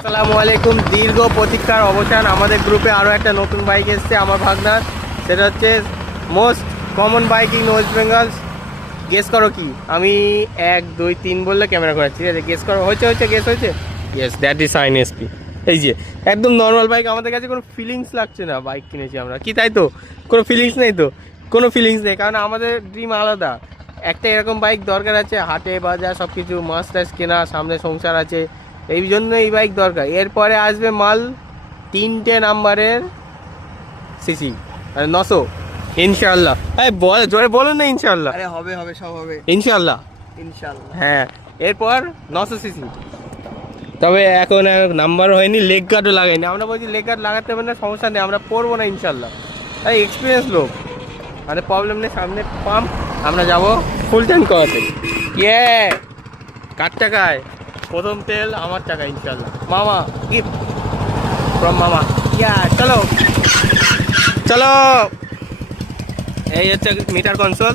আসসালামু আলাইকুম। দীর্ঘ প্রতীক্ষার অবসান, আমাদের গ্রুপে আরও একটা নতুন বাইক এসছে আমার ভাগনার। সেটা হচ্ছে most common bike in West Bengal. Guess করো কি? আমি 1 2 3 বললে ক্যামেরা করা, ঠিক আছে? গেস করো। হয়েছে গেস হয়েছে। Yes, that is sign SP. এই যে একদম নর্মাল বাইক, আমাদের কাছে কোনো ফিলিংস লাগছে না। বাইক কিনেছি আমরা, কি তাই তো? কোনো ফিলিংস নেই তো, কোনো ফিলিংস নেই, কারণ আমাদের ড্রিম আলাদা। একটা এরকম বাইক দরকার আছে, হাটে বাজার সব কিছু মাছ টাছ কেনা, সামনে সংসার আছে, এই জন্য এই বাইক দরকার। এরপরে আসবে মাল 3টে নাম্বারের সিসি, মানে 900 ইনশাল্লাহ। বল জোরে বলুন না ইনশাল্লাহ। আরে হবে হবে সব হবে ইনশাল্লাহ। ইনশাআল্লাহ। হ্যাঁ, এরপর 900 সিসি। তবে এখন নাম্বার হয়নি, লেগ গার্ডও লাগাইনি। আমরা বলছি লেগ গার্ড লাগাতে হবে না, সমস্যা নেই, আমরা পরবো না ইনশাল্লাহ। তাই এক্সপিরিয়েন্স লোক, মানে প্রবলেম নেই। সামনে পাম্প, আমরা যাব ফুল ট্যাঙ্ক করাতে। ইয়ে, কার টাকায়? প্রথম তেল আমার টাকা ইনশাল্লাহ। মামা গিফট ফ্রম মামা। ইয়া, চলো চলো। এই হচ্ছে মিটার কনসোল।